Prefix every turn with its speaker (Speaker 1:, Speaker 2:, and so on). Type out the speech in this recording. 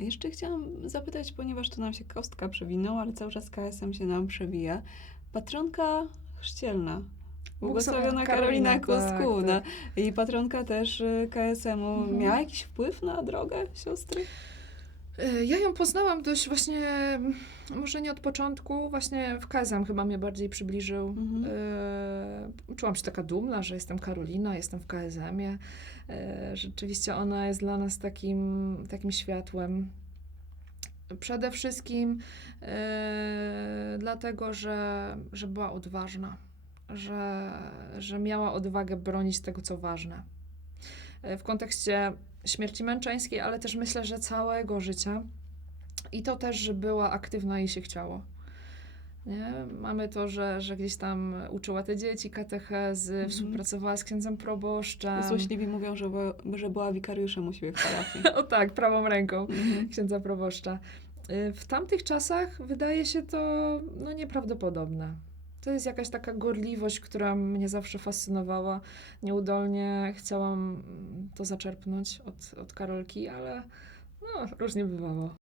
Speaker 1: Jeszcze chciałam zapytać, ponieważ tu nam się kostka przewinęła, ale cały czas KSM się nam przewija. Patronka chrzcielna. Błogosławiona Karolina
Speaker 2: Karolina, tak,
Speaker 1: Koskuna. I patronka też y, KSM-u.
Speaker 2: Mhm.
Speaker 1: Miała jakiś wpływ na drogę siostry?
Speaker 2: Y, Ja ją poznałam dość właśnie, może nie od początku, właśnie w KSM chyba mnie bardziej przybliżył.
Speaker 1: Mhm.
Speaker 2: Czułam się taka dumna, że jestem Karolina, jestem w KSM-ie. Y, Rzeczywiście ona jest dla nas takim, takim światłem. Przede wszystkim y, dlatego, że, że była odważna, że, że miała odwagę bronić tego, co ważne. Y, W kontekście śmierci męczeńskiej, ale też myślę, że całego życia. I to też, że była aktywna i się chciało. Nie? Mamy to, że, że gdzieś tam uczyła te dzieci katechezy,
Speaker 1: Mhm.
Speaker 2: współpracowała z księdzem proboszczem.
Speaker 1: Złośliwi mówią, że, była- że była wikariuszem u siebie w parafii.
Speaker 2: O tak, prawą ręką
Speaker 1: Mhm.
Speaker 2: księdza proboszcza. Y, W tamtych czasach wydaje się to no, nieprawdopodobne. To jest jakaś taka gorliwość, która mnie zawsze fascynowała. Nieudolnie chciałam to zaczerpnąć od, od Karolki, ale no, różnie bywało.